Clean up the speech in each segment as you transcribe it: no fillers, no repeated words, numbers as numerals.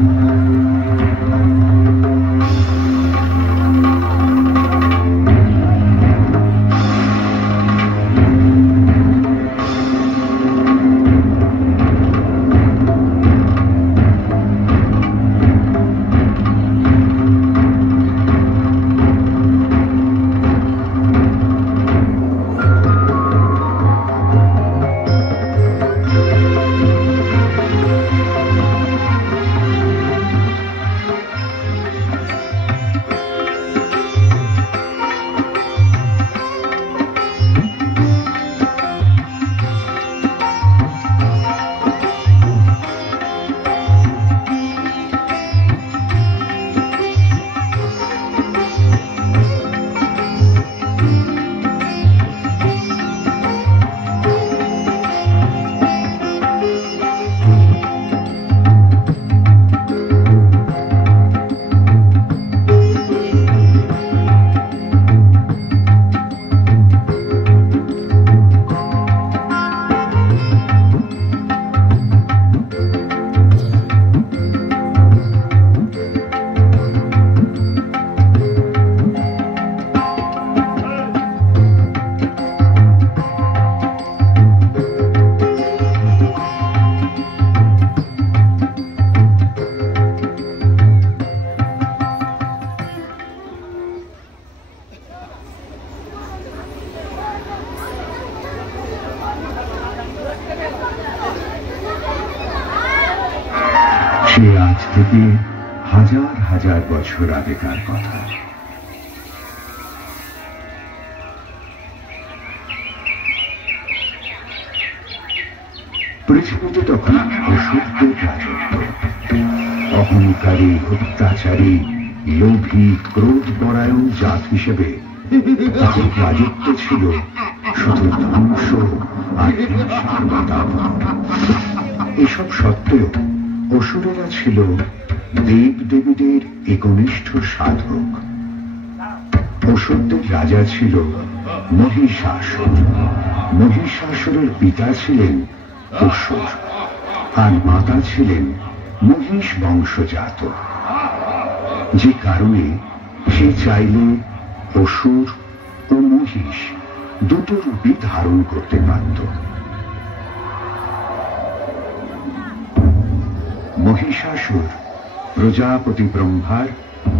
সে আজ থেকে হাজার হাজার বছর আগেকার কথা। পৃথিবীতে তখন অসুরদের রাজত্ব। অহংকারী, অত্যাচারী, লোভী, ক্রোধপরায়ণ জাত হিসেবে তাদের রাজত্ব ছিল শুধু ধ্বংস আর হিংসার বাতাবরণ। এসব সত্ত্বেও অসুরেরা ছিল দেব দেবীদের একনিষ্ঠ সাধক। অসুরদের রাজা ছিল মহিষাসুর। মহিষাসুরের পিতা ছিলেন অসুর আর মাতা ছিলেন মহিষ বংশজাত, যে কারণে সে চাইলে অসুর ও মহিষ দুটো রূপই ধারণ করতে পারত। মহিষাসুর প্রজাপতি ব্রহ্মার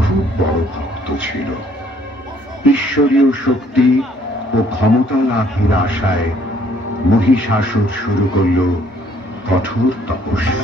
খুব বড় ভক্ত ছিল। ঈশ্বরীয় শক্তি ও ক্ষমতা লাভের আশায় মহিষাসুর শুরু করল কঠোর তপস্যা।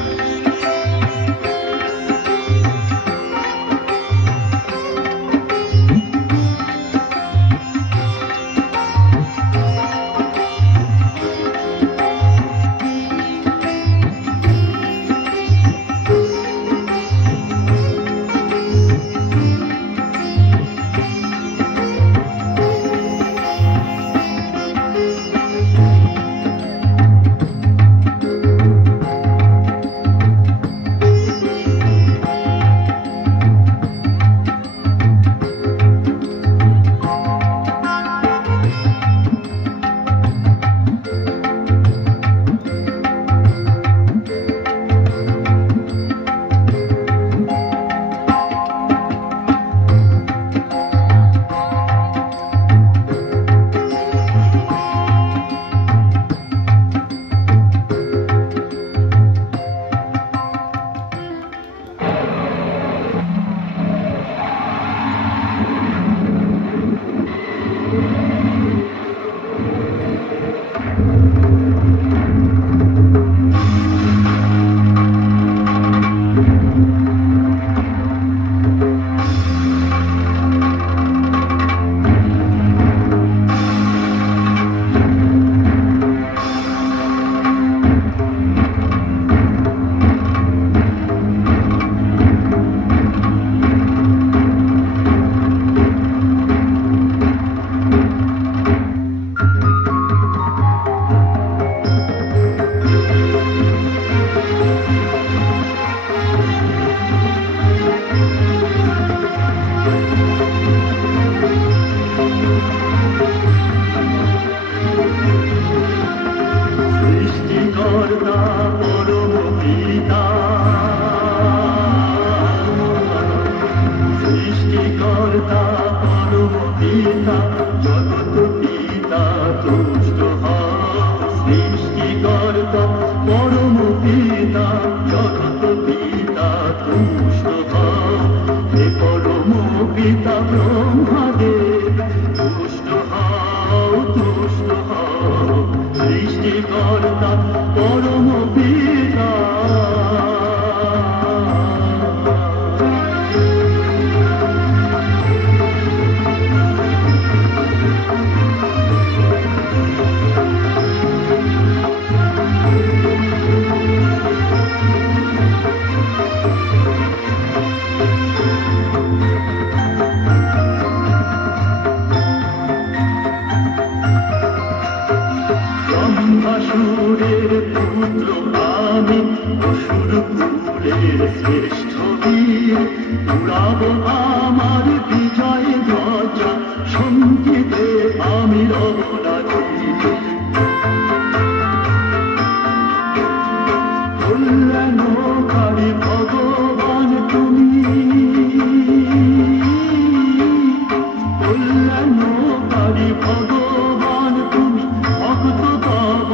জগৎ পিতা তুষ্ট হও, সৃষ্টিকর্তা পরম পিতা জগৎ পিতা তুষ্ট হও, হে পরম পিতা ব্রহ্মদেব তুষ্ট হও, সৃষ্টিকর্তা পরম পিতা। অসুরের পুত্র আমি, অসুর কুলের শ্রেষ্ঠ বীর, উড়াব আমার বিজয় ধ্বজা, সঙ্গীতে আমি রবনাথীর। কল্যাণকারী ভগবান তুমি, কল্যাণকারী ভগবান তুমি, ভক্ত তব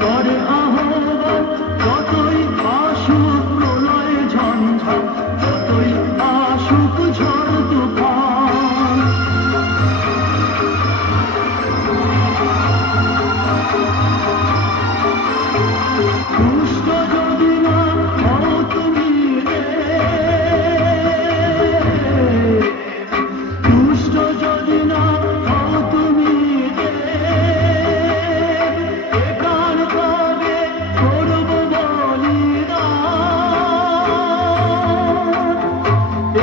করে আহ্বান, যতই আসুক প্রলয় ঝঞ্ঝা, যতই আসুক ঝড় তুফান। দুষ্ট যদি না হও তুমি রে, দুষ্ট যদি না হও তুমি রে, একার তবে করব বলিদান,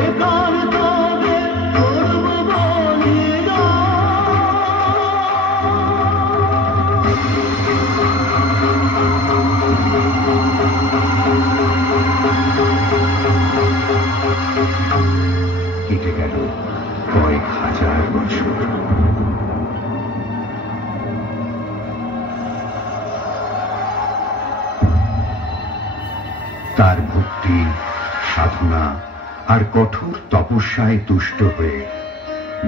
একার তবে করব বলিদান। কেটে গেল কয়েক হাজার বছর। তার ভক্তি, সাধনা আর কঠোর তপস্যায় তুষ্ট হয়ে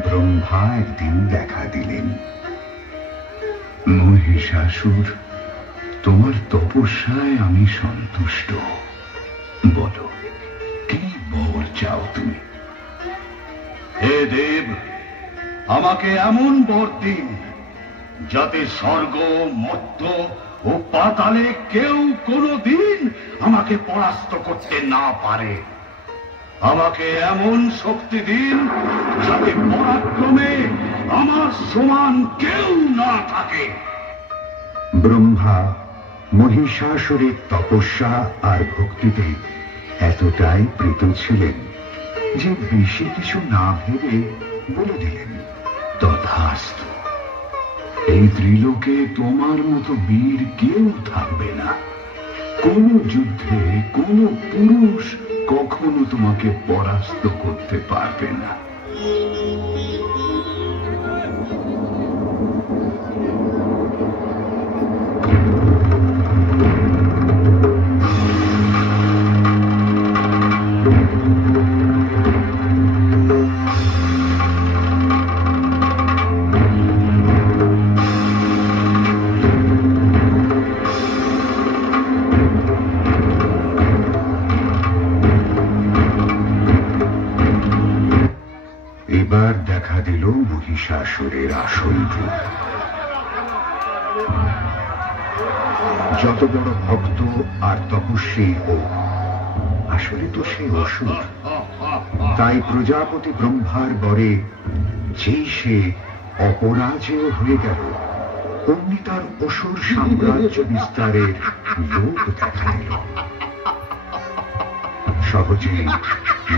ব্রহ্মা একদিন দেখা দিলেন। মহিষাসুর, তোমার তপস্যায় আমি সন্তুষ্ট। বলো, কি বর চাও তুমি? হে দেব, আমাকে এমন বর দিন যাতে স্বর্গ, মর্ত্য ও পাতালে কেউ কোনোদিন আমাকে পরাস্ত করতে না পারে। আমাকে এমন শক্তি দিন যাতে পরাক্রমে আমার সমান কেউ না থাকে। ব্রহ্মা মহিষাসুরের তপস্যা আর ভক্তিতে এতটাই প্রীত ছিলেন যে বেশি কিছু না ভেবে বলে দিলেন, তথাস্তু। এই ত্রিলোকে তোমার মতো বীর কেউ থাকবে না। কোন যুদ্ধে কোন পুরুষ কখনো তোমাকে পরাস্ত করতে পারবে না। এবার দেখা দিল মহিষাসুরের আসল রূপ। যত বড় ভক্ত আর তপস্বী হোক, আসলে তো সে অসুর। তাই প্রজাপতি ব্রহ্মার বরে যেই সে অপরাজেয় হয়ে গেল, অমনি তার অসুর সাম্রাজ্য বিস্তারের লোক দেখা দিল। সহজেই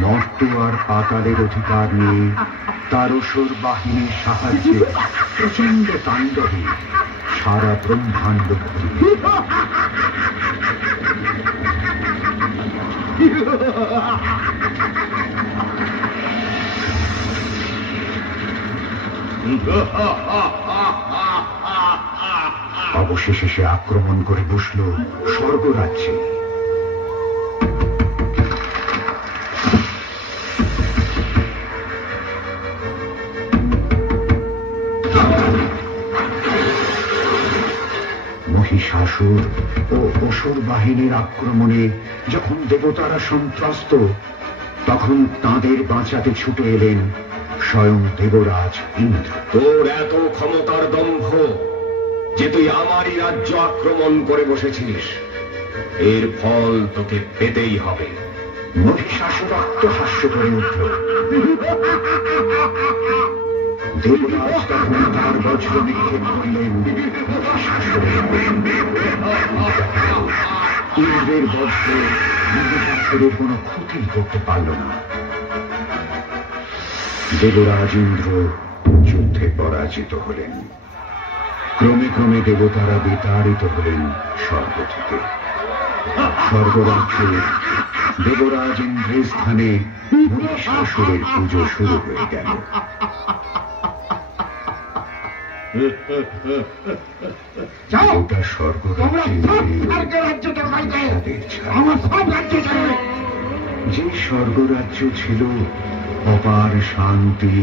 মর্ত্য আর পাতালের অধিকার নিয়ে তার অসুর বাহিনীর সাহায্যে প্রচন্ড তাণ্ডবে সারা ব্রহ্মাণ্ড ঘুরিয়ে অবশেষে সে আক্রমণ করে বসল স্বর্গরাজ্যে। মহিষাসুর ও অসুর বাহিনীর আক্রমণে যখন দেবতারা সন্ত্রস্ত, তখন তাদের বাঁচাতে ছুটে এলেন স্বয়ং দেবরাজ ইন্দ্র। তোর এত ক্ষমতার দম্ভ যে তুই আমারই রাজ্য আক্রমণ করে বসেছিস, এর ফল তোকে পেতেই হবে। মহিষাসুর অট্টহাস্য করে উঠল। দেবরাজ তখন তার বজ্র নিক্ষেপ করলেন ইন্দ্রের বজ্র মহিষাসুরের কোনো ক্ষতি করতে পারল না। দেবরাজ ইন্দ্র যুদ্ধে পরাজিত হলেন। ক্রমে ক্রমে দেবতারা বিতাড়িত হলেন স্বর্গ থেকে। স্বর্গরাজ্যে দেবরাজ ইন্দ্রের স্থানে মহিষাসুরের পুজো শুরু হয়ে গেল। গোটা যে স্বর্গরাজ্য ছিল অপার শান্তি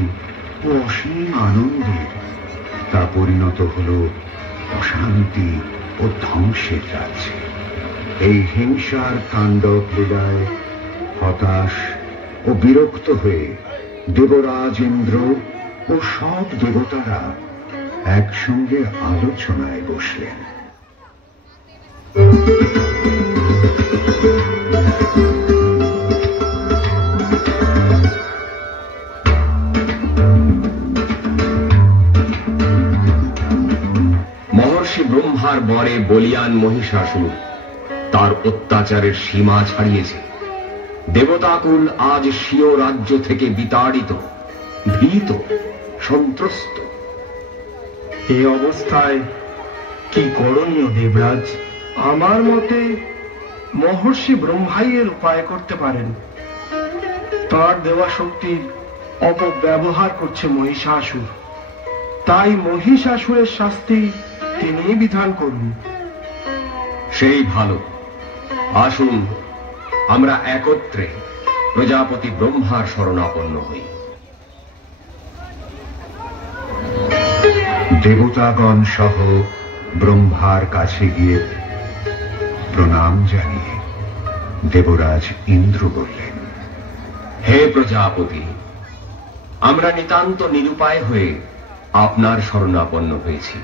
ও অসীম আনন্দের, তা পরিণত হল অশান্তি ও ধ্বংসের রাজ্যে। এই হিংসার তাণ্ডব লীলায় হতাশ ও বিরক্ত হয়ে দেবরাজ ইন্দ্র ও সব দেবতারা একসঙ্গে আলোচনায় বসলেন। মহর্ষি ব্রহ্মার বরে বলিয়ান মহিষাসুর তার অত্যাচারের সীমা ছাড়িয়েছে। দেবতাকুল আজ স্বীয় রাজ্য থেকে বিতাড়িত, ভীত, সন্ত্রস্ত। এই অবস্থায় কি করণীয় দেবরাজ? আমার মতে মহর্ষি ব্রহ্মাই এর উপায় করতে পারেন। তার দেওয়া শক্তির অপব্যবহার করছে মহিষাসুর। তাই মহিষাসুরের শাস্তি তিনি বিধান করুন। সেই ভালো। আসুন আমরা একত্রে প্রজাপতি ব্রহ্মার শরণাপন্ন হই। দেবতাগণ সহ ব্রহ্মার কাছে গিয়ে প্রণাম জানিয়ে দেবরাজ ইন্দ্র বললেন, হে প্রজাপতি, আমরা নিতান্ত নিরুপায় হয়ে আপনার শরণাপন্ন হয়েছি।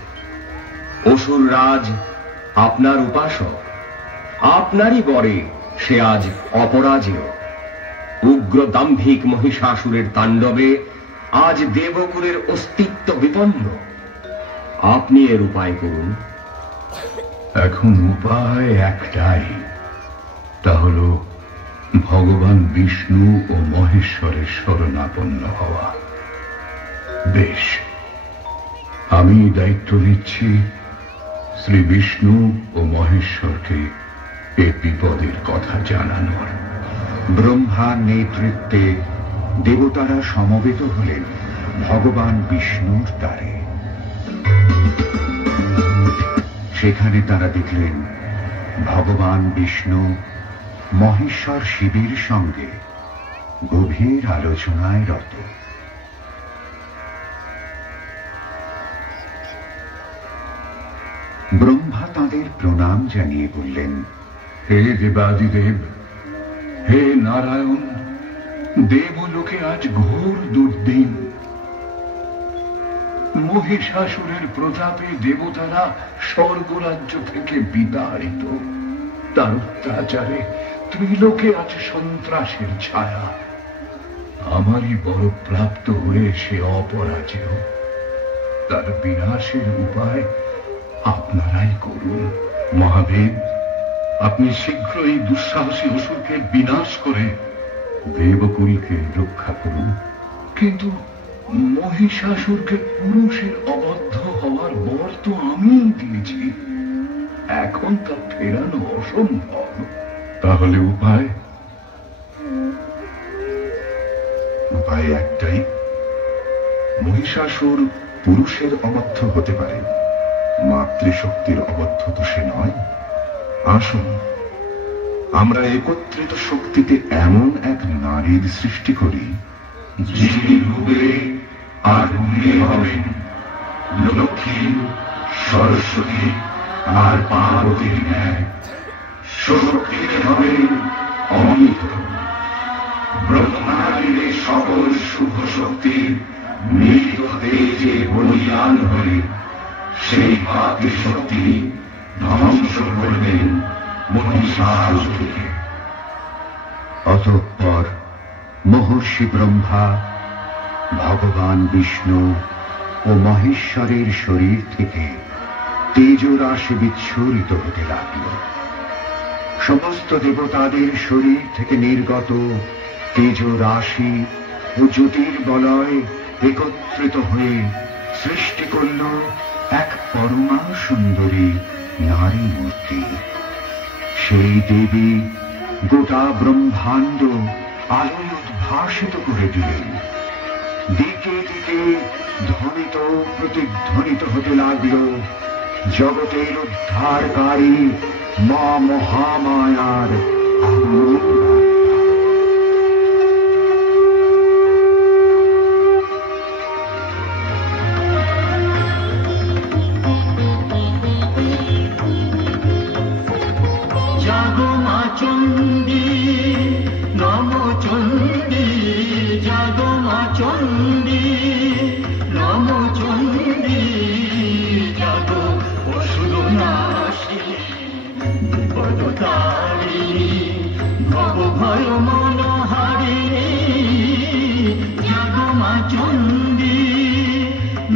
অসুর রাজ আপনার উপাসক, আপনারই বরে সে আজ অপরাজেয়। উগ্র দাম্ভিক মহিষাসুরের তাণ্ডবে আজ দেবকুলের অস্তিত্ব বিপন্ন। আপনি এর উপায় করুন। এখন উপায় একটাই, তা হল ভগবান বিষ্ণু ও মহেশ্বরের শরণাপন্ন হওয়া। বেশ, আমি দায়িত্ব নিচ্ছি শ্রী বিষ্ণু ও মহেশ্বরকে এ বিপদের কথা জানানোর। ব্রহ্মার নেতৃত্বে দেবতারা সমবেত হলেন ভগবান বিষ্ণুর দ্বারে। সেখানে তারা দেখলেন ভগবান বিষ্ণু মহেশ্বর শিবের সঙ্গে গভীর আলোচনায় রত। ব্রহ্মা তাদের প্রণাম জানিয়ে বললেন, হে দেবাদিদেব, হে নারায়ণ, দেবলোকে আজ ঘোর দুর্দিন। মহিষাসুরের প্রতাপে দেবতারা স্বর্গরাজ্য থেকে বিতাড়িত। তার অত্যাচারে ত্রিলোকে আজ সন্ত্রাসের ছায়া। আমারই বড় প্রাপ্ত হয়ে সে অপরাজেয়। তার বিনাশের উপায় আপনারাই করুন। মহাদেব, আপনি শীঘ্রই দুঃসাহসী অসুরকে বিনাশ করে দেবকুলকে রক্ষা করুন। কিন্তু মহিষাসুরকে পুরুষের অবদ্ধ হওয়ার বর তো আমিই দিয়েছি। এখন তা ফেরানো অসম্ভব। তাহলে উপায়? উপায় একটাই। মহিষাসুর পুরুষের অবদ্ধ হতে পারে, মাতৃশক্তির অবদ্ধ তো সে নয়। আসুন আমরা একত্রিত শক্তিতে এমন এক নারীর সৃষ্টি করি, যিনি রূপে আর গুণে হবেন লক্ষ্মী, সরস্বতী আর পার্বতীর ন্যায় শক্তিতে হবে অমিত। ব্রহ্মাণ্ডের সকল শুভ শক্তির মিলিত তেজে বলিয়ান হয়ে সেই মাতৃশক্তি ধ্বংস করবেন মহিষাসুরকে। অতঃপর মহর্ষি ব্রহ্মা ভগবান বিষ্ণু ও মহেশ্বরের শরীর থেকে তেজরাশি বিচ্ছুরিত হতে লাগল। সমস্ত দেবতাদের শরীর থেকে নির্গত তেজরাশি ও জ্যোতির্বলয় একত্রিত হয়ে সৃষ্টি করল এক পরমা সুন্দরী নারী মূর্তি। সেই দেবী গোটা ব্রহ্মাণ্ড আলোয় উদ্ভাসিত করে দিলেন। দিকে দিকে ধ্বনিত প্রতিধ্বনিত হতে লাগল জগতের উদ্ধারকারী মা মহামায়ার আগমন বার্তা। জাগো মা চণ্ডী, নম চণ্ডী, জাগো মা চণ্ডী, নম চণ্ডী, জাগো অসুরনাশিনী, বিপদতারিণী, ভব ভয় মনোহারিণী, জাগো মা চণ্ডী,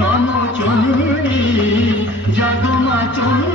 নম চণ্ডী, জাগো মা চণ্ডী।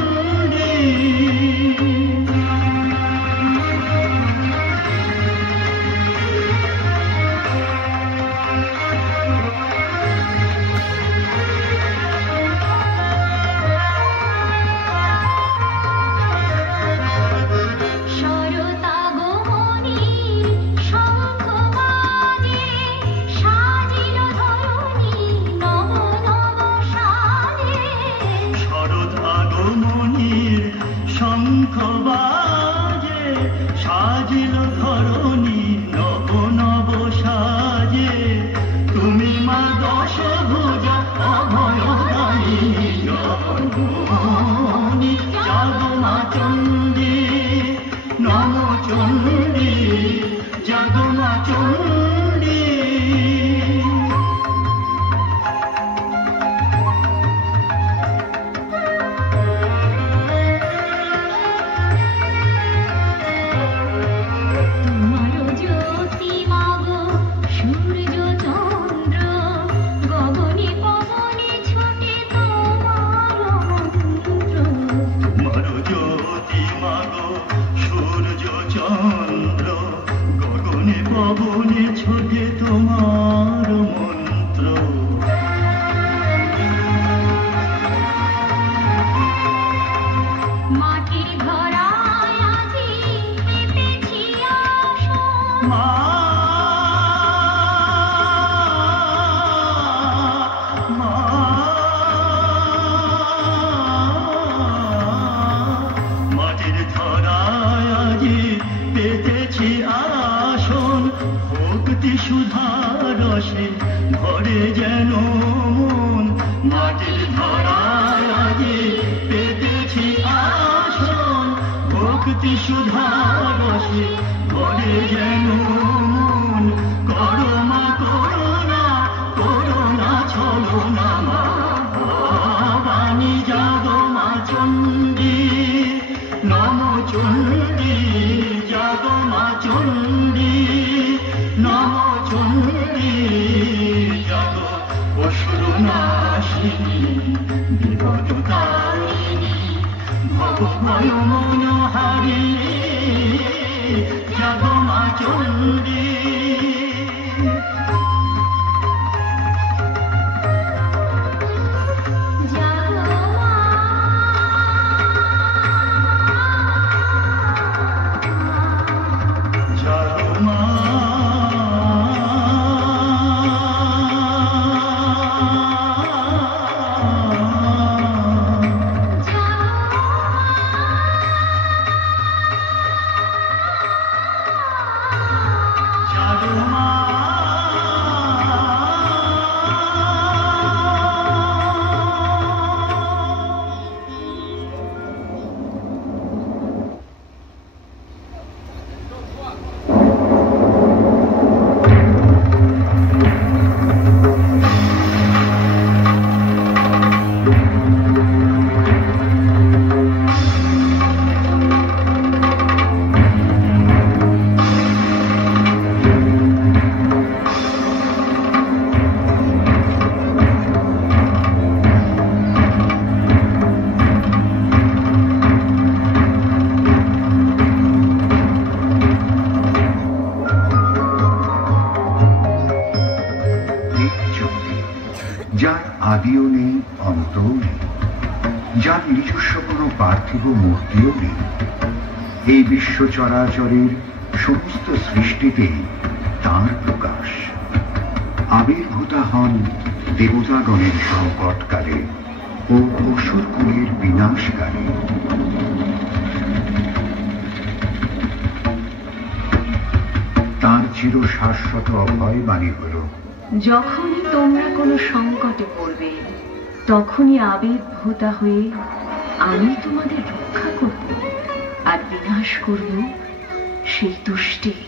যার আদিও নেই অন্তও নেই, যার নিজস্ব কোনো পার্থিব মূর্তিও নেই। এই বিশ্ব চরাচরের সমস্ত সৃষ্টিতেই তাঁর প্রকাশ। আবির্ভূতা হন দেবতাগণের সংকটকালে ও অসুরকুলের বিনাশকালে। তাঁর চির শাশ্বত অভয় বাণী হল, যখনই তোমরা কোনো সংকটে পড়বে তখনই আবির্ভূতা হয়ে আমি তোমাদের রক্ষা করব আর বিনাশ করব সেই দুষ্টের।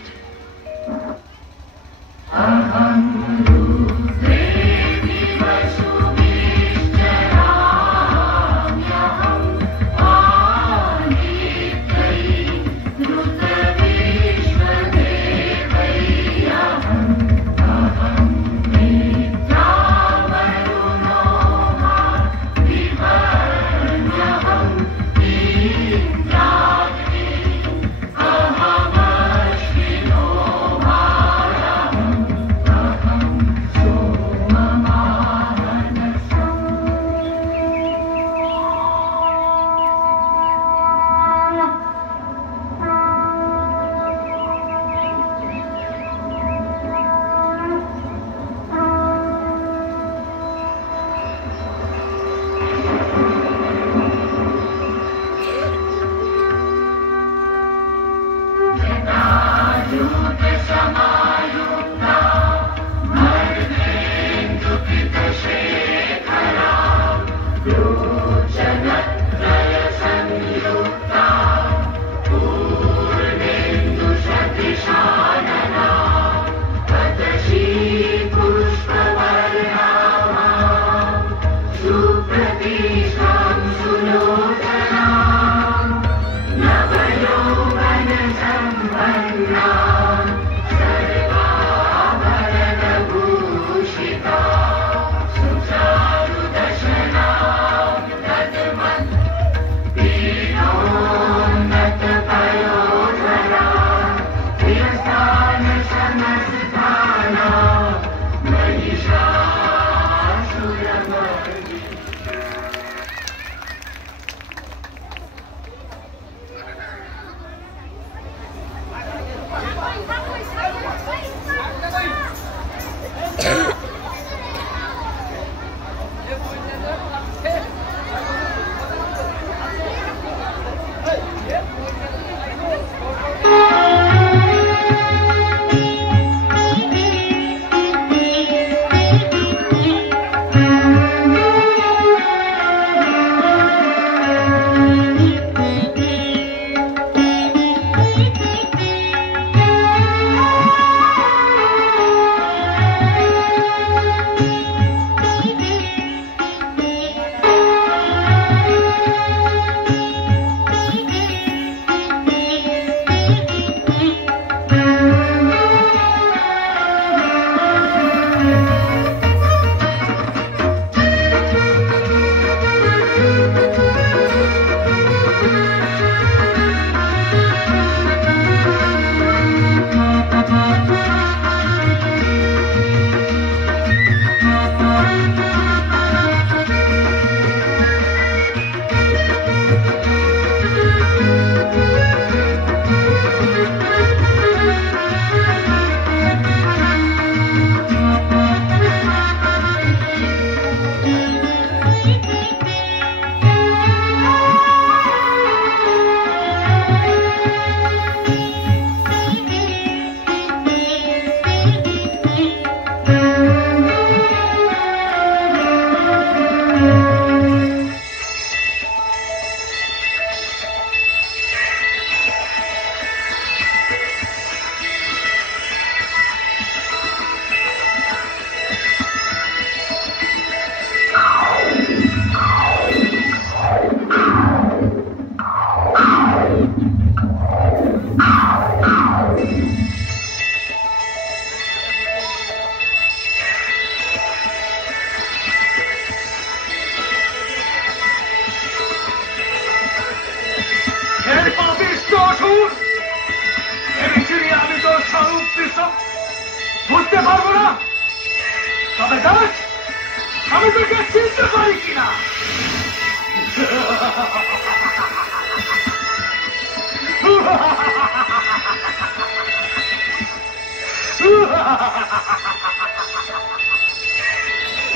তোকে চিনতে পারি কিনা?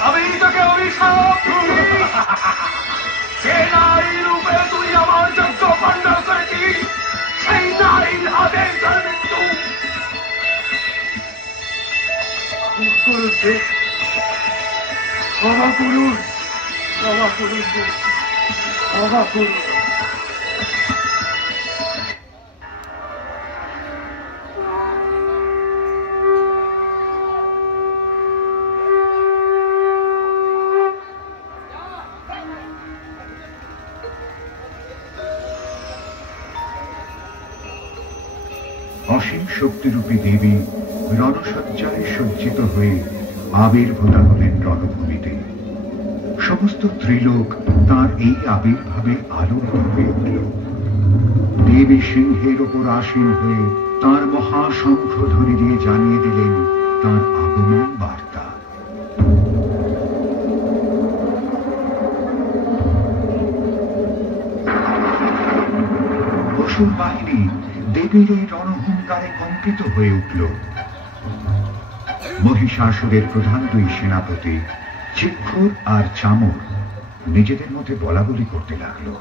আমি তোকে অভিশাপ যে নারী রূপে তুই আমার যজ্ঞ পাণ্ডব করেছিস, সেই নারীর হাতে তোর মৃত্যু। ক্ষমা করুন, ক্ষমা করুন, ক্ষমা করুন। অসীম শক্তিরূপী দেবী রণসজ্জায় সজ্জিত হয়ে আবির্ভূতা হলেন রণভূমিতে। সমস্ত ত্রিলোক তাঁর এই আবির্ভাবে আলোকিত হয়ে উঠল। দেবী সিংহের ওপর আসীন হয়ে তাঁর মহাশঙ্খধ্বনি দিয়ে জানিয়ে দিলেন তাঁর আগমন বার্তা। অসুর বাহিনী দেবীর এই রণহুঙ্কারে কম্পিত হয়ে উঠল। মহিষাসুরের প্রধান দুই সেনাপতি চিক্ষুর আর চামর নিজেদের মধ্যে বলাবলি করতে লাগলো।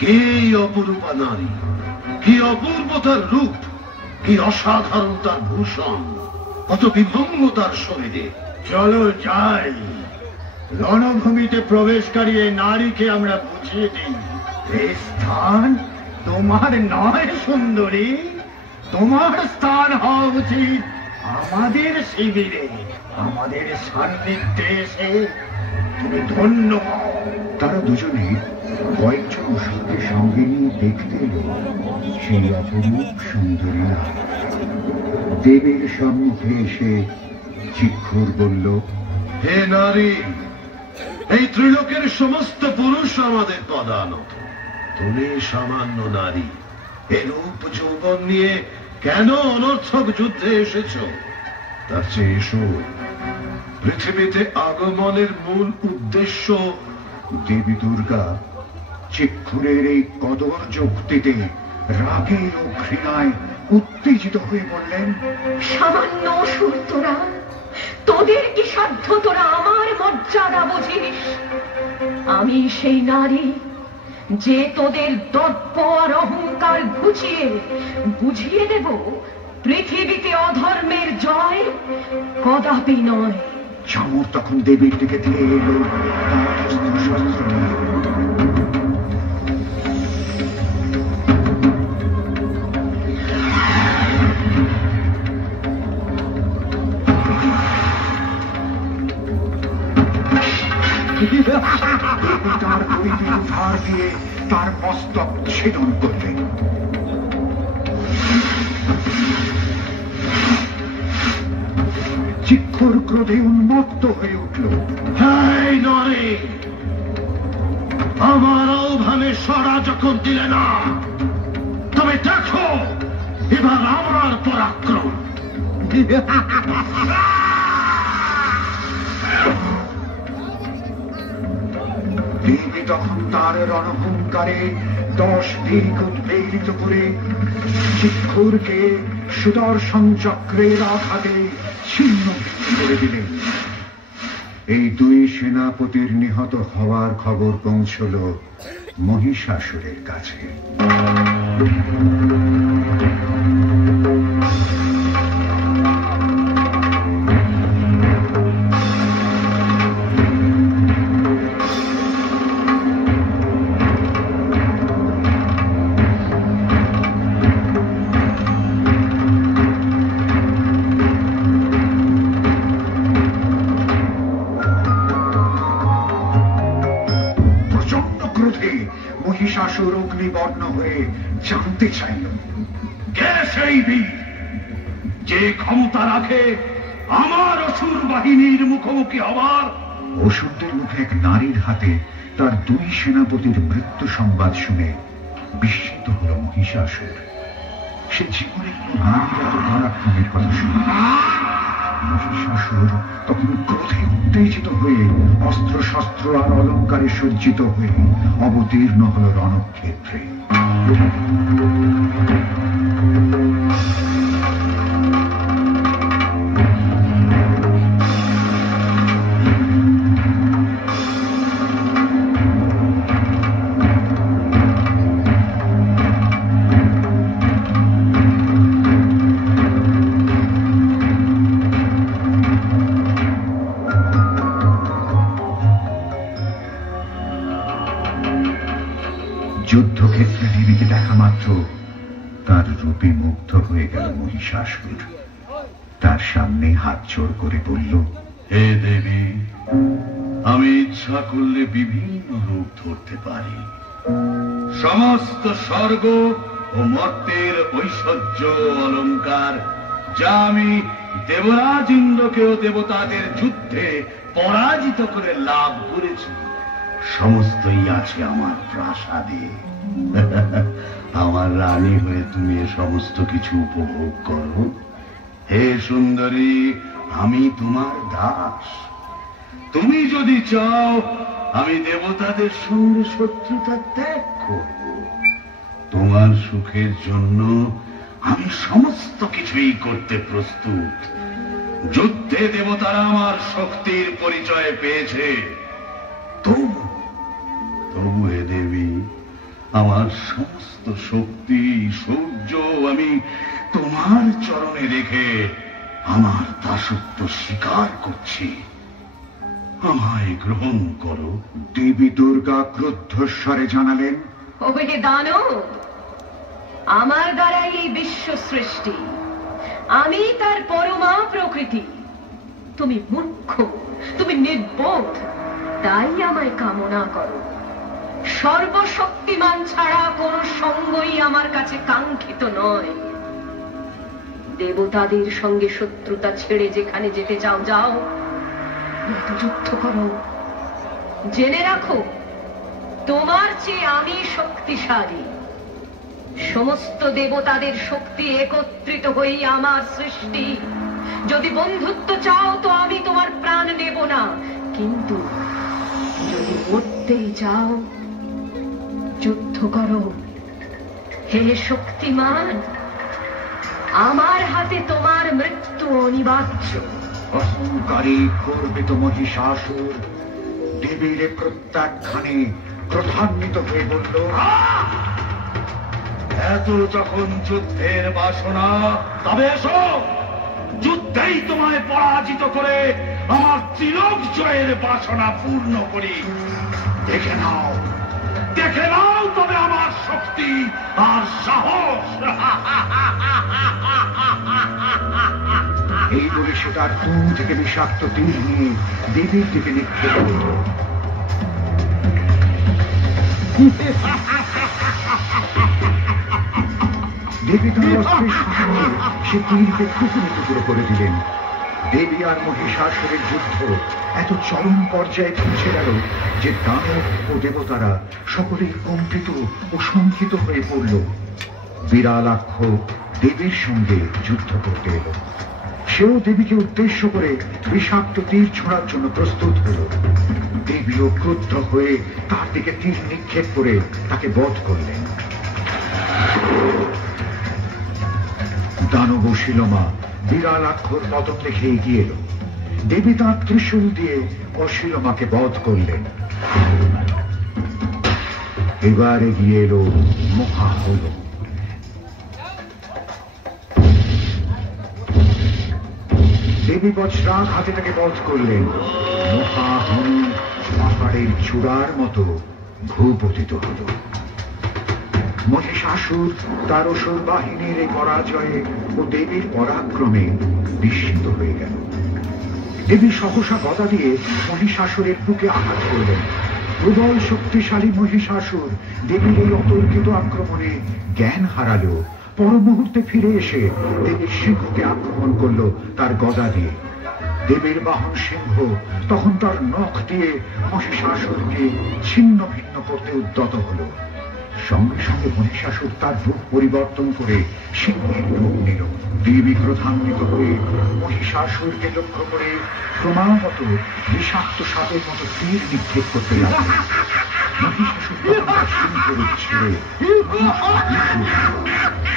কি অপরূপা নারী, কি অপূর্ব তার রূপ, কি অসাধারণ তার ভূষণ, কত বিভঙ্গ তার শরীরে। চলো যাই, রণভূমিতে প্রবেশকারী এই নারীকে আমরা বুঝিয়ে দিই। এই স্থান তোমার নয় সুন্দরী, তোমার স্থান হওয়া উচিত আমাদের শিবিরে। আমাদের সান্নিধ্যে এসে তুমি ধন্য হও। তারা দুজনে কয়েকজন অসুরকে সঙ্গে নিয়ে দেখতে এলো সেই অপরূপ সুন্দরী নারী। দেবীর সম্মুখে এসে চিক্ষুর বলল, হে নারী, এই ত্রিলোকের সমস্ত পুরুষ আমাদের পদানত, তুমি সামান্য নারী। এ রূপ যৌবন নিয়ে কেন অনর্থক যুদ্ধে এসেছ? তার চেয়ে এসো, পৃথিবীতে আগমনের মূল উদ্দেশ্য। দেবী দুর্গা চিক্ষুরের এই কদর যুক্তিতে রাগে ও ঘৃণায় উত্তেজিত হয়ে বললেন, সামান্য অসুর তোরা, তোদের কি সাধ্য তোরা আমার মর্যাদা বুঝিস? আমি সেই নারী যে তোদের দর্প আর অহংকার বুঝিয়ে দেব পৃথিবীতে অধর্মের জয় কদাপি নয়। চামর তখন দেবীর দিকে ধেয়ে এলো তার অস্ত্রশস্ত্র নিয়ে। তার কৈফিক ধার দিয়ে তার মস্তক ছেদন করলেন। চিক্ষুর ক্রোধে উন্মত্ত হয়ে উঠল। হেই নারী, আমার আহ্বানে সাড়া যখন দিলে না, তবে দেখো এবার আমার পরাক্রম। দেবী তখন তার রণহুঙ্কারে 10 দিক উদ্বেলিত করে চিক্ষুরকে সুদর্শন চক্রের আঘাতে ছিন্ন করে দিলেন। এই দুই সেনাপতির নিহত হওয়ার খবর পৌঁছল মহিষাসুরের কাছে। মহিষাসুর অগ্নিবর্ণ হয়ে জানতে চাইল, কে সেই বীর যে ক্ষমতা রাখে আমার অসুর বাহিনীর মুখোমুখি হবার? অসুরদের মুখে এক নারীর হাতে তার দুই সেনাপতির মৃত্যু সংবাদ শুনে বিস্মিত হল মহিষাসুর। সে জীবনে কোনো নারীর এত পরাক্রমের কথা শুনে। মহিষাসুর তখন ক্রোধে উত্তেজিত হয়ে অস্ত্র শস্ত্র আর অলঙ্কারে সজ্জিত হয়ে অবতীর্ণ হল রণক্ষেত্রে। যুদ্ধক্ষেত্রে দেবীকে দেখা মাত্র তার রূপে মুগ্ধ হয়ে গেল মহিষাসুর। তার সামনে হাত জোড় করে বলল, হে দেবী, আমি ইচ্ছা করলে বিভিন্ন রূপ ধরতে পারি। সমস্ত স্বর্গ ও মর্তের ঐশ্বর্য অলঙ্কার যা আমি দেবরাজ ইন্দ্রকেও দেবতাদের যুদ্ধে পরাজিত করে লাভ করেছি, সমস্তই আছে আমার প্রাসাদে। আমার রানী হয়ে তুমি এ সমস্ত কিছু উপভোগ করো। হে সুন্দরী, আমি তোমার দাস। তুমি যদি চাও আমি দেবতাদের সঙ্গে শত্রুতা ত্যাগ করব। তোমার সুখের জন্য আমি সমস্ত কিছুই করতে প্রস্তুত। যুদ্ধে দেবতারা আমার শক্তির পরিচয় পেয়েছে, তবু হে দেবী, আমার সমস্ত শক্তি সূর্য আমি তোমার চরণে রেখে আমার দাসত্ব স্বীকার করছি। আমায় গ্রহণ করো। দেবী দুর্গা ক্রুদ্ধস্বরে জানালেন, ওহে দানব, আমার দ্বারাই এই বিশ্ব সৃষ্টি, আমি তার পরমা প্রকৃতি। তুমি মূর্খ, তুমি নির্বোধ, তাই আমায় কামনা করো। সর্বশক্তিমান ছাড়া কোন সঙ্গই আমার কাছে কাঙ্ক্ষিত নয়। দেবতাদের সঙ্গে শত্রুতা ছেড়ে যেখানে যেতে চাও যাও, নয়তো যুদ্ধ করো। জেনে রাখো, তোমার চেয়ে আমি শক্তিশালী। সমস্ত দেবতাদের শক্তি একত্রিত হয়ে আমার সৃষ্টি। যদি বন্ধুত্ব চাও তো আমি তোমার প্রাণ নেব না, কিন্তু যদি মরতেই চাও যুদ্ধ করো। হে শক্তিমান, আমার হাতে তোমার মৃত্যু অনিবার্য। অহংকারী গর্বিত মহিষাসুর দেবীর প্রত্যাখ্যানে ক্রোধান্বিত হয়ে বলল, এত যখন যুদ্ধের বাসনা, তবে এসো, যুদ্ধেই তোমায় পরাজিত করে আমার তিলক জয়ের বাসনা পূর্ণ করি। দেখে নাও, দেখে নাও তবে আমার শক্তি আর সাহস। এই বলে সে তার থেকে বিষাক্ত তীর নিয়ে দেবীর দিকে নিক্ষেপ করল। দেবী তার অস্ত্রের সাহায্যে সে তীরকে টুকরো টুকরো করে দিলেন। দেবী আর মহিষাসুরের যুদ্ধ এত চরম পর্যায়ে পৌঁছে গেল যে দানব ও দেবতারা সকলেই কম্পিত ও শঙ্কিত হয়ে পড়ল। বিরালাক্ষ দেবীর সঙ্গে যুদ্ধ করতে এলো। সেও দেবীকে উদ্দেশ্য করে বিষাক্ত তীর ছোড়ার জন্য প্রস্তুত হল। দেবীও ক্রুদ্ধ হয়ে তার দিকে তীর নিক্ষেপ করে তাকে বধ করলেন। দানব শিলমা বিরালাক্ষর পতন দেখে এগিয়ে এলো। দেবী তাঁর ত্রিশূল দিয়ে অশিলমাকে বধ করলেন। এবার এগিয়ে এলো মহাহল। দেবী বজ্রাঘাতে হাতে তাকে বধ করলেন। মহাহন পাহাড়ের চূড়ার মতো ভূপতিত হল। মহিষাসুর তার অসুর বাহিনীর এই পরাজয়ে ও দেবীর পরাক্রমে বিস্মিত হয়ে গেল। দেবী সহসা গদা দিয়ে মহিষাসুরের বুকে আঘাত করলেন। প্রবল শক্তিশালী মহিষাসুর দেবীর এই অতর্কিত আক্রমণে জ্ঞান হারালো। পর মুহূর্তে ফিরে এসে দেবীর সিংহকে আক্রমণ করল তার গদা দিয়ে। দেবীর বাহন সিংহ তখন তার নখ দিয়ে মহিষাসুরকে ছিন্ন ভিন্ন করতে উদ্যত হল। সঙ্গে সঙ্গে মহিষাসুর তার রূপ পরিবর্তন করে সিংহের রূপ নিল। দেবী ক্রোধান্বিত হয়ে মহিষাসুরকে লক্ষ্য করে ক্রমাগত বিষাক্ত সাপের মতো তীর নিক্ষেপ করতে লাগল। মহিষাসুর সিংহ রূপ ছেড়ে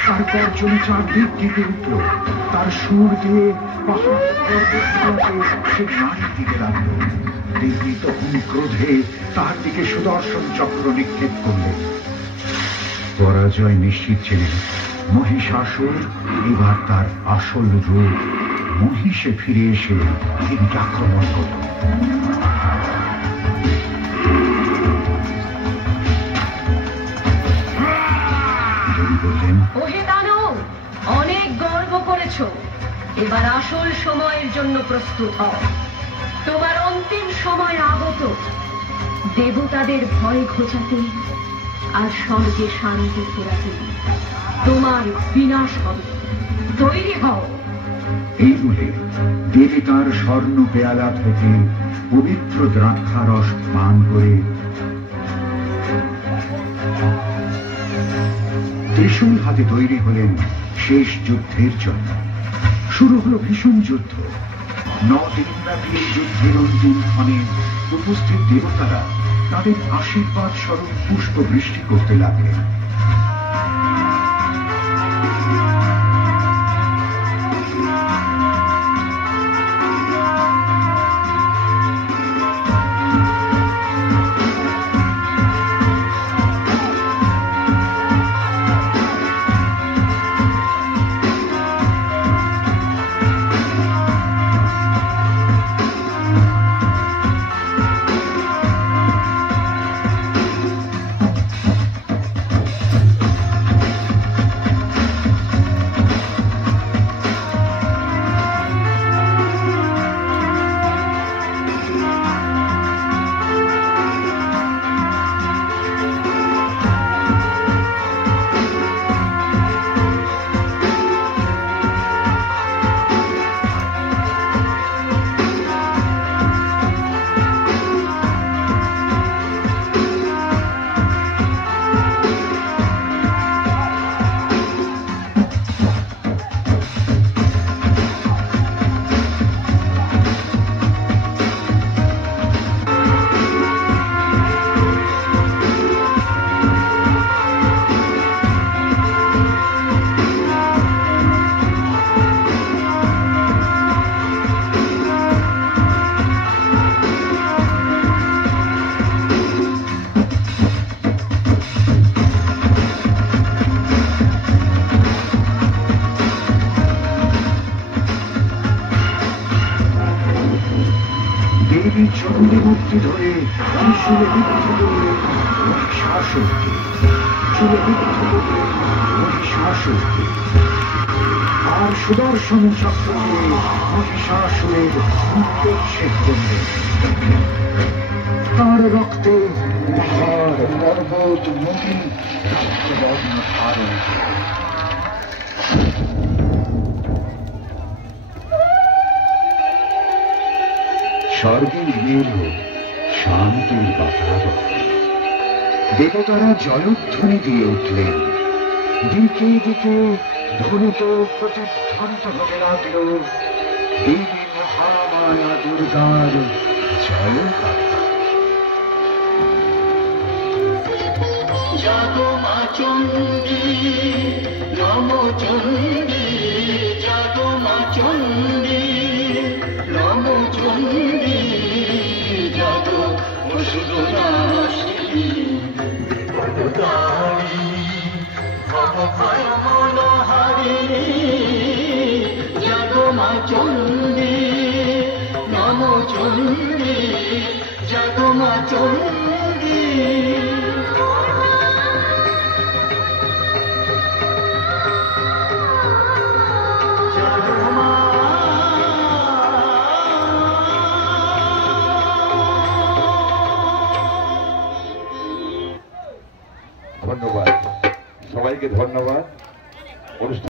তার গর্জনে চারদিক কেঁপে উঠল। তার সুর দিয়ে পাহাড় পর্বতগুলোকে সে নাড়ি দিতে লাগলো। দেবী তখন ক্রোধে তার দিকে সুদর্শন চক্র নিক্ষেপ করলেন। পরাজয় নিশ্চিত ছিলেন। মহিষাসুর এবার তার আসল রূপ মহিষে ফিরে এসে দেবীকে আক্রমণ করল। দেবী বললেন, ওহে দানব, অনেক গর্ব করেছো, এবার আসল সময়ের জন্য প্রস্তুত হও। তোমার অন্তিম সময় আগত। দেবতাদের ভয় ঘোচাতে আর স্বর্গে শান্তি ফেরাতে তোমার বিনাশ হবে। তৈরি হও। এই বলে দেবী তার স্বর্ণ পেয়ালা থেকে পবিত্র দ্রাক্ষারস পান করে ত্রিশূল হাতে তৈরি হলেন শেষ যুদ্ধের জন্য। শুরু হলো ভীষণ যুদ্ধ। 9 দিনব্যাপী এই যুদ্ধের অন্তিম ক্ষণে উপস্থিত দেবতারা তাদের আশীর্বাদ স্বরূপ পুষ্প বৃষ্টি করতে লাগলেন। চণ্ডী মূর্তি ধরে ত্রিশূলে বিদ্ধ করলেন মহিষাসুরকে। চুলে বিদ্ধ করলেন মহিষাসুরকে। আর সুদর্শন চক্র দিয়ে মহিষাসুরের উচ্ছেদ করলেন। তার রক্তে পাহাড় পর্বত নদী রক্তবর্ণ ধারণ। স্বর্গের মেরু শান্তির বাতাবরণ। দেবতারা জয়ধ্বনি দিয়ে উঠলেন। দিকে দিকে ধ্বনিত প্রতিধ্বনিত হতে লাগল দেবী মহামায়া দুর্গার জয়গাথা। জাগো মা চণ্ডী, নম চণ্ডী, জাগো মা চণ্ডী, নম চণ্ডী, জাগো অসুরনাশিনী, বিপদদারিণী, ভবভয় মনোহারিণী, জাগো মা চণ্ডী, নম চণ্ডী, জাগো মা চণ্ডী। ধন্যবাদ, সবাইকে ধন্যবাদ।